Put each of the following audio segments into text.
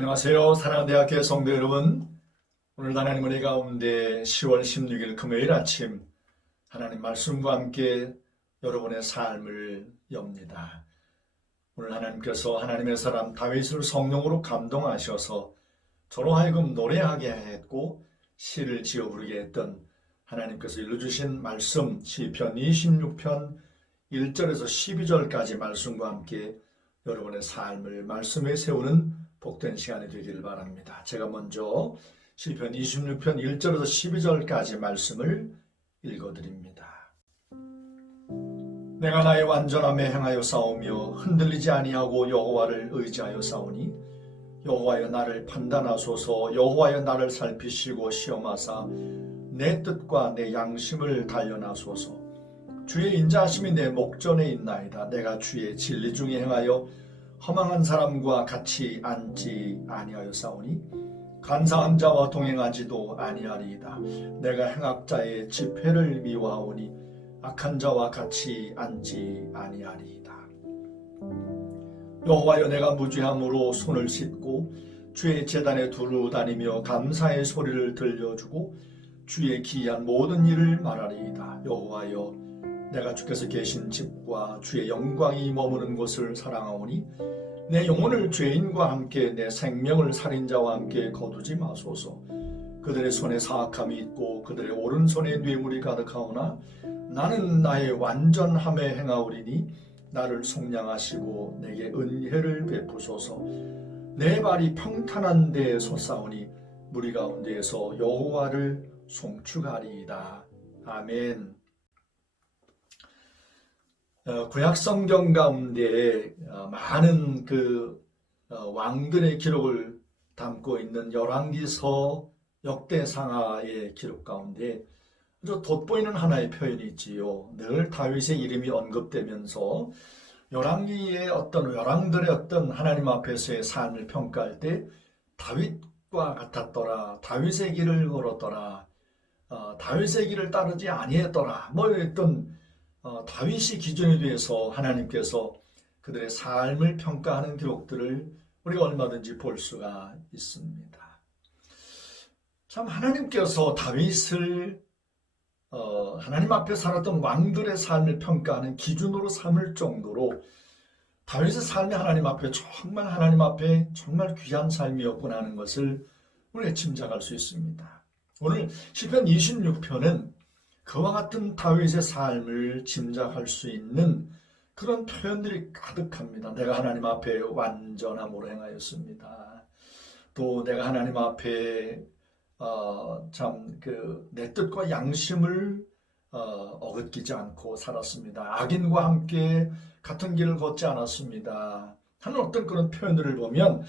안녕하세요. 사랑하는 대학교의 성도 여러분. 오늘 하나님 은혜 가운데 10월 16일 금요일 아침 하나님 말씀과 함께 여러분의 삶을 엽니다. 오늘 하나님께서 하나님의 사람 다윗을 성령으로 감동하셔서 저로 하여금 노래하게 했고 시를 지어 부르게 했던 하나님께서 일러주신 말씀 시편 26편 1절에서 12절까지 말씀과 함께 여러분의 삶을 말씀에 세우는 복된 시간이 되기를 바랍니다. 제가 먼저 시편 26편 1절에서 12절까지 말씀을 읽어드립니다. 내가 나의 완전함에 행하여 싸우며 흔들리지 아니하고 여호와를 의지하여 싸우니 여호와여 나를 판단하소서. 여호와여 나를 살피시고 시험하사 내 뜻과 내 양심을 단련하소서. 주의 인자하심이 내 목전에 있나이다. 내가 주의 진리 중에 행하여 허망한 사람과 같이 앉지 아니하여 싸우니 간사한 자와 동행하지도 아니하리이다. 내가 행악자의 집회를 미워하오니 악한 자와 같이 앉지 아니하리이다. 여호와여 내가 무죄함으로 손을 씻고 주의 제단에 두루 다니며 감사의 소리를 들려주고 주의 기이한 모든 일을 말하리이다. 여호와여 내가 주께서 계신 집과 주의 영광이 머무는 곳을 사랑하오니 내 영혼을 죄인과 함께 내 생명을 살인자와 함께 거두지 마소서. 그들의 손에 사악함이 있고 그들의 오른손에 뇌물이 가득하오나 나는 나의 완전함에 행하오리니 나를 속량하시고 내게 은혜를 베푸소서. 내 발이 평탄한 데에 솟사오니 무리 가운데에서 여호와를 송축하리이다. 아멘. 구약 성경 가운데 많은 왕들의 기록을 담고 있는 열왕기서 역대상하의 기록 가운데 아주 돋보이는 하나의 표현이 있지요. 늘 다윗의 이름이 언급되면서 열왕기의 어떤 열왕들의 어떤 하나님 앞에서의 삶을 평가할 때 다윗과 같았더라, 다윗의 길을 걸었더라, 다윗의 길을 따르지 아니했더라, 뭐 어떤 다윗이 기준에 대해서 하나님께서 그들의 삶을 평가하는 기록들을 우리가 얼마든지 볼 수가 있습니다. 참 하나님께서 다윗을 하나님 앞에 살았던 왕들의 삶을 평가하는 기준으로 삼을 정도로 다윗의 삶이 하나님 앞에 정말 귀한 삶이었구나 하는 것을 우리가 짐작할 수 있습니다. 오늘 시편 26편은 그와 같은 다윗의 삶을 짐작할 수 있는 그런 표현들이 가득합니다. 내가 하나님 앞에 완전함으로 행하였습니다. 또 내가 하나님 앞에 내 뜻과 양심을 어긋기지 않고 살았습니다. 악인과 함께 같은 길을 걷지 않았습니다. 하는 어떤 그런 표현들을 보면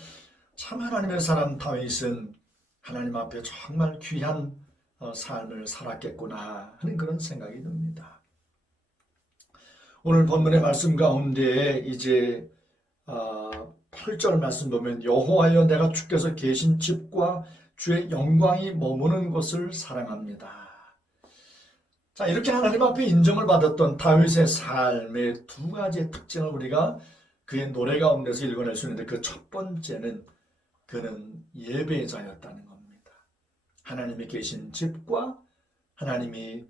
참 하나님의 사람 다윗은 하나님 앞에 정말 귀한 삶을 살았겠구나 하는 그런 생각이 듭니다. 오늘 본문의 말씀 가운데 이제 8절 말씀 보면 여호와여 내가 주께서 계신 집과 주의 영광이 머무는 곳을 사랑합니다. 자, 이렇게 하나님 앞에 인정을 받았던 다윗의 삶의 두 가지의 특징을 우리가 그의 노래 가운데서 읽어낼 수 있는데 그 첫 번째는 그는 예배자였다는 겁니다. 하나님이 계신 집과 하나님이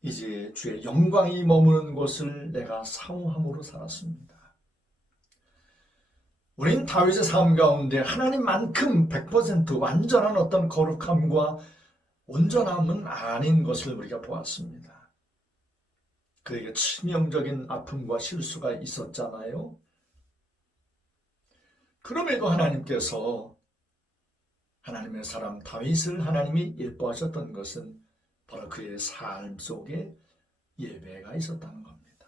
이제 주의 영광이 머무는 곳을 내가 사모함으로 살았습니다. 우린 다윗의 삶 가운데 하나님만큼 100% 완전한 어떤 거룩함과 온전함은 아닌 것을 우리가 보았습니다. 그에게 치명적인 아픔과 실수가 있었잖아요. 그럼에도 하나님께서 하나님의 사람 다윗을 하나님이 예뻐하셨던 것은 바로 그의 삶 속에 예배가 있었다는 겁니다.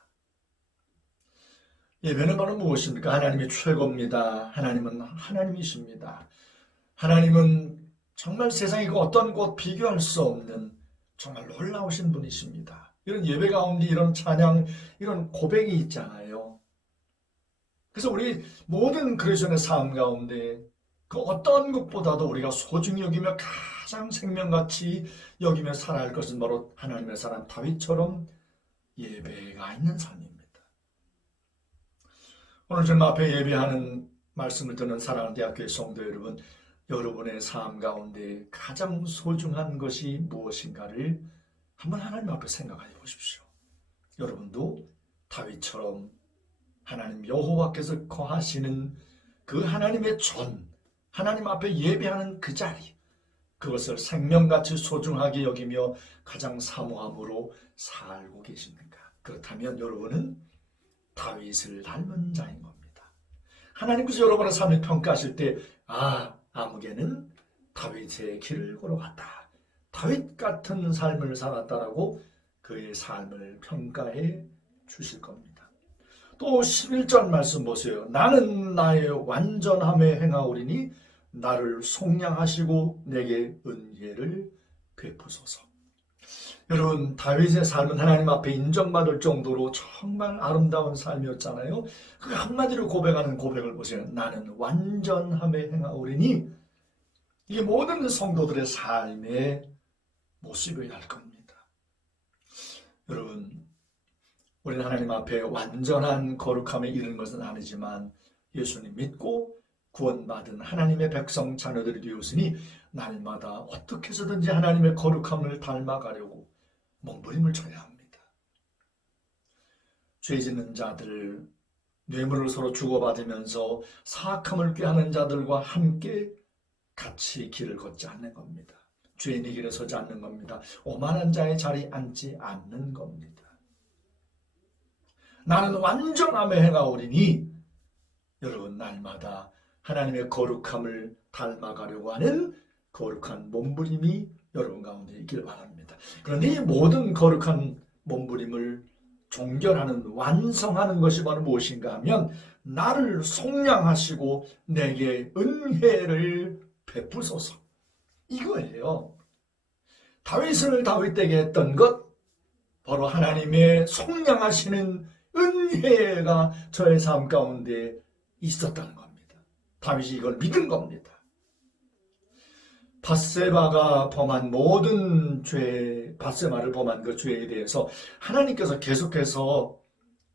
예배는 바로 무엇입니까? 하나님이 최고입니다. 하나님은 하나님이십니다. 하나님은 정말 세상에 어떤 곳 비교할 수 없는 정말 놀라우신 분이십니다. 이런 예배 가운데 이런 찬양, 이런 고백이 있잖아요. 그래서 우리 모든 그리스도인의 삶 가운데 그 어떤 것보다도 우리가 소중히 여기며 가장 생명같이 여기며 살아야 할 것은 바로 하나님의 사람 다윗처럼 예배가 있는 삶입니다. 오늘 좀 앞에 예배하는 말씀을 듣는 사랑하는 대학교의 성도 여러분, 여러분의 삶 가운데 가장 소중한 것이 무엇인가를 한번 하나님 앞에 생각해 보십시오. 여러분도 다윗처럼 하나님 여호와께서 거하시는 그 하나님의 하나님 앞에 예배하는 그 자리, 그것을 생명같이 소중하게 여기며 가장 사모함으로 살고 계십니까? 그렇다면 여러분은 다윗을 닮은 자인 겁니다. 하나님께서 여러분의 삶을 평가하실 때 아무개는 다윗의 길을 걸어갔다, 다윗 같은 삶을 살았다라고 그의 삶을 평가해 주실 겁니다. 또 11절 말씀 보세요. 나는 나의 완전함에 행하오리니 나를 속량하시고 내게 은혜를 베푸소서. 여러분, 다윗의 삶은 하나님 앞에 인정받을 정도로 정말 아름다운 삶이었잖아요. 그 한마디로 고백하는 고백을 보세요. 나는 완전함에 행하오리니, 이게 모든 성도들의 삶의 모습이어야 할 겁니다. 여러분, 우리는 하나님 앞에 완전한 거룩함에 이르는 것은 아니지만 예수님 믿고 구원받은 하나님의 백성 자녀들이 되었으니 날마다 어떻게 해서든지 하나님의 거룩함을 닮아가려고 몸부림을 쳐야 합니다. 죄 짓는 자들, 뇌물을 서로 주고받으면서 사악함을 꾀하는 자들과 함께 같이 길을 걷지 않는 겁니다. 죄인의 길에 서지 않는 겁니다. 오만한 자의 자리에 앉지 않는 겁니다. 나는 완전함에 행하오리니, 여러분 날마다 하나님의 거룩함을 닮아가려고 하는 거룩한 몸부림이 여러분 가운데 있길 바랍니다. 그런데 이 모든 거룩한 몸부림을 종결하는, 완성하는 것이 바로 무엇인가 하면 나를 속량하시고 내게 은혜를 베푸소서, 이거예요. 다윗을 다윗되게 했던 것, 바로 하나님의 속량하시는 은혜가 저의 삶 가운데 있었다는 겁니다. 다윗이 이걸 믿은 겁니다. 밧세바가 범한 모든 죄, 밧세바를 범한 그 죄에 대해서 하나님께서 계속해서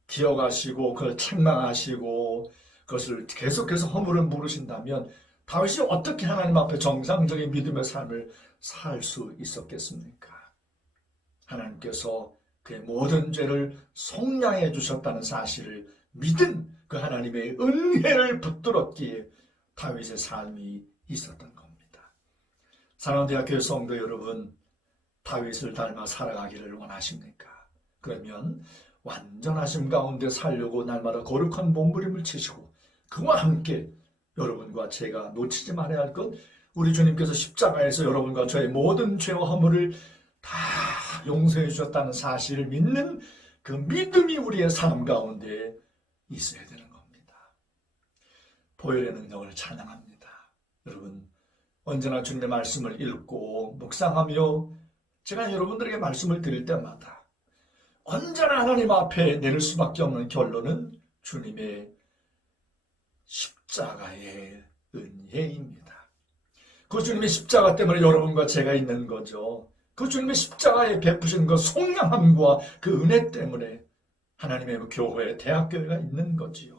기억하시고 그걸 책망하시고 그것을 계속해서 허물을 물으신다면 다윗이 어떻게 하나님 앞에 정상적인 믿음의 삶을 살 수 있었겠습니까? 하나님께서 그의 모든 죄를 속량해 주셨다는 사실을 믿은 그 하나님의 은혜를 붙들었기에 다윗의 삶이 있었던 겁니다. 사랑하는 대학교의 성도 여러분, 다윗을 닮아 살아가기를 원하십니까? 그러면 완전하심 가운데 살려고 날마다 거룩한 몸부림을 치시고 그와 함께 여러분과 제가 놓치지 말아야 할 것, 우리 주님께서 십자가에서 여러분과 저의 모든 죄와 허물을 다 용서해 주셨다는 사실을 믿는 그 믿음이 우리의 삶 가운데 있어야 되는 겁니다. 보혈의 능력을 찬양합니다. 여러분, 언제나 주님의 말씀을 읽고 묵상하며 제가 여러분들에게 말씀을 드릴 때마다 언제나 하나님 앞에 내릴 수밖에 없는 결론은 주님의 십자가의 은혜입니다. 그 주님의 십자가 때문에 여러분과 제가 있는 거죠. 그 주님의 십자가에 베푸신 그 속량함과 그 은혜 때문에 하나님의 교회, 대학교회가 있는 거지요.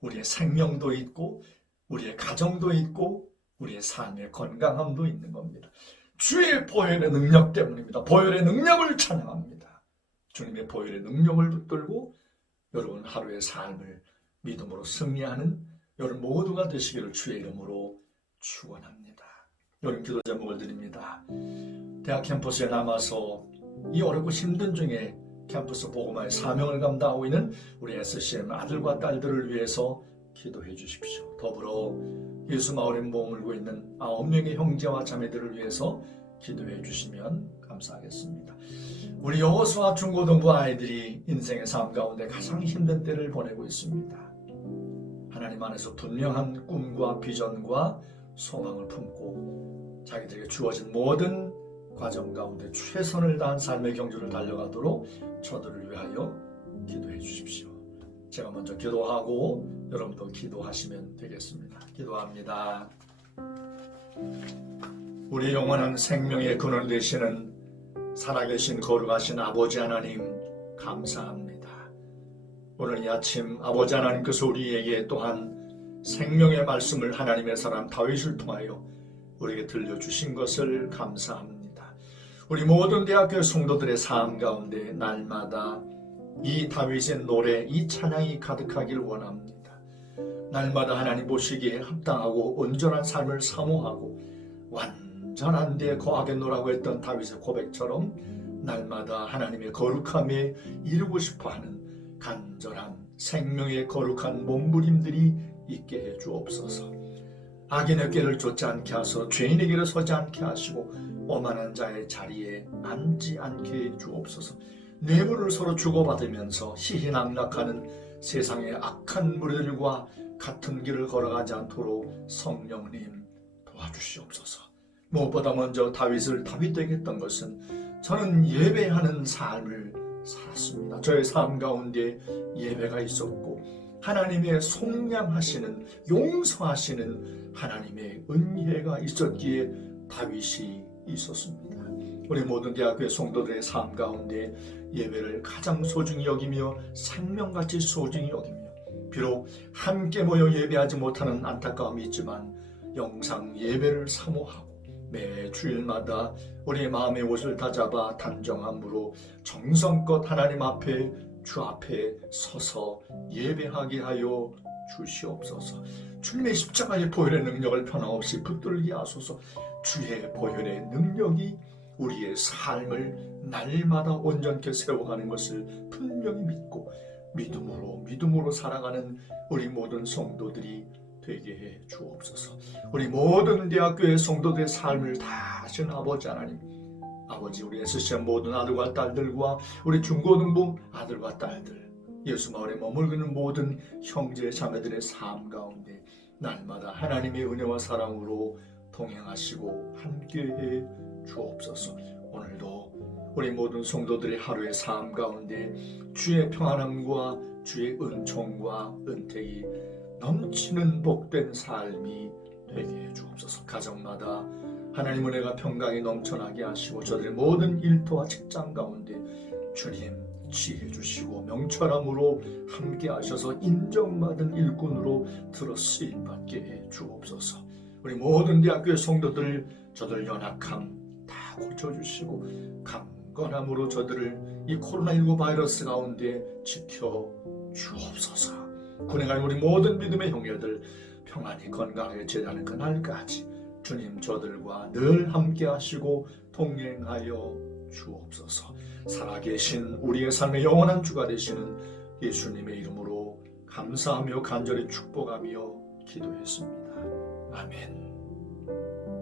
우리의 생명도 있고 우리의 가정도 있고 우리의 삶의 건강함도 있는 겁니다. 주의 보혈의 능력 때문입니다. 보혈의 능력을 찬양합니다. 주님의 보혈의 능력을 붙들고 여러분 하루의 삶을 믿음으로 승리하는 여러분 모두가 되시기를 주의 이름으로 축원합니다. 여러분 기도 제목을 드립니다. 대학 캠퍼스에 남아서 이 어렵고 힘든 중에 캠퍼스 복음화의 사명을 감당하고 있는 우리 SCM 아들과 딸들을 위해서 기도해 주십시오. 더불어 예수 마을에 머물고 있는 9명의 형제와 자매들을 위해서 기도해 주시면 감사하겠습니다. 우리 여호수아 중고등부 아이들이 인생의 삶 가운데 가장 힘든 때를 보내고 있습니다. 하나님 안에서 분명한 꿈과 비전과 소망을 품고 자기들에게 주어진 모든 과정 가운데 최선을 다한 삶의 경주를 달려가도록 저들을 위하여 기도해 주십시오. 제가 먼저 기도하고 여러분도 기도하시면 되겠습니다. 기도합니다. 우리 영원한 생명의 근원 되시는 살아계신 거룩하신 아버지 하나님 감사합니다. 오늘 이 아침 아버지 하나님께서 우리에게 또한 생명의 말씀을 하나님의 사람 다윗을 통하여 우리에게 들려주신 것을 감사합니다. 우리 모든 대학교 성도들의 삶 가운데 날마다 이 다윗의 노래, 이 찬양이 가득하길 원합니다. 날마다 하나님 보시기에 합당하고 온전한 삶을 사모하고 완전한 데 거하겠노라고 했던 다윗의 고백처럼 날마다 하나님의 거룩함에 이루고 싶어하는 간절한 생명의 거룩한 몸부림들이 있게 해 주옵소서. 악인의 꾀를 쫓지 않게 하소 죄인의 길을 서지 않게 하시고 오만한 자의 자리에 앉지 않게 해 주옵소서. 뇌물을 서로 주고받으면서 희희낙낙하는 세상의 악한 무리들과 같은 길을 걸어가지 않도록 성령님 도와주시옵소서. 무엇보다 먼저 다윗을 다윗되게 했던 것은 저는 예배하는 삶을 살았습니다. 저의 삶 가운데 예배가 있었고 하나님의 속량하시는 용서하시는 하나님의 은혜가 있었기에 다윗이 있었습니다. 우리 모든 대학교의 성도들의 삶 가운데 예배를 가장 소중히 여기며 생명같이 소중히 여기며 비록 함께 모여 예배하지 못하는 안타까움이 있지만 영상 예배를 사모하고 매 주일마다 우리의 마음의 옷을 다잡아 단정함으로 정성껏 하나님 앞에 주 앞에 서서 예배하게 하여 주시옵소서. 주님의 십자가의 보혈의 능력을 변함없이 붙들게 하소서. 주의 보혈의 능력이 우리의 삶을 날마다 온전케 세워가는 것을 분명히 믿고 믿음으로 살아가는 우리 모든 성도들이 되게 해 주옵소서. 우리 모든 대학교의 성도들의 삶을 다 아시는 아버지 하나님, 아버지 우리 SCM 모든 아들과 딸들과 우리 중고등부 아들과 딸들, 예수마을에 머물기는 모든 형제 자매들의 삶 가운데 날마다 하나님의 은혜와 사랑으로 동행하시고 함께해 주옵소서. 오늘도 우리 모든 성도들의 하루의 삶 가운데 주의 평안함과 주의 은총과 은택이 넘치는 복된 삶이 되게 해 주옵소서. 가정마다 하나님 은혜가 평강이 넘쳐나게 하시고 저들의 모든 일터와 직장 가운데 주님 지혜 주시고 명철함으로 함께 하셔서 인정받은 일꾼으로 들어 쓰임 받게 해 주옵소서. 우리 모든 대학교의 성도들 저들 연약함 다 고쳐주시고 강건함으로 저들을 이 코로나19 바이러스 가운데 지켜 주옵소서. 군에 간 우리 모든 믿음의 형제들 평안히 건강하게 지내는 그날까지 주님 저들과 늘 함께 하시고 동행하여 주옵소서. 살아계신 우리의 삶의 영원한 주가 되시는 예수님의 이름으로 감사하며 간절히 축복하며 기도했습니다. 아멘.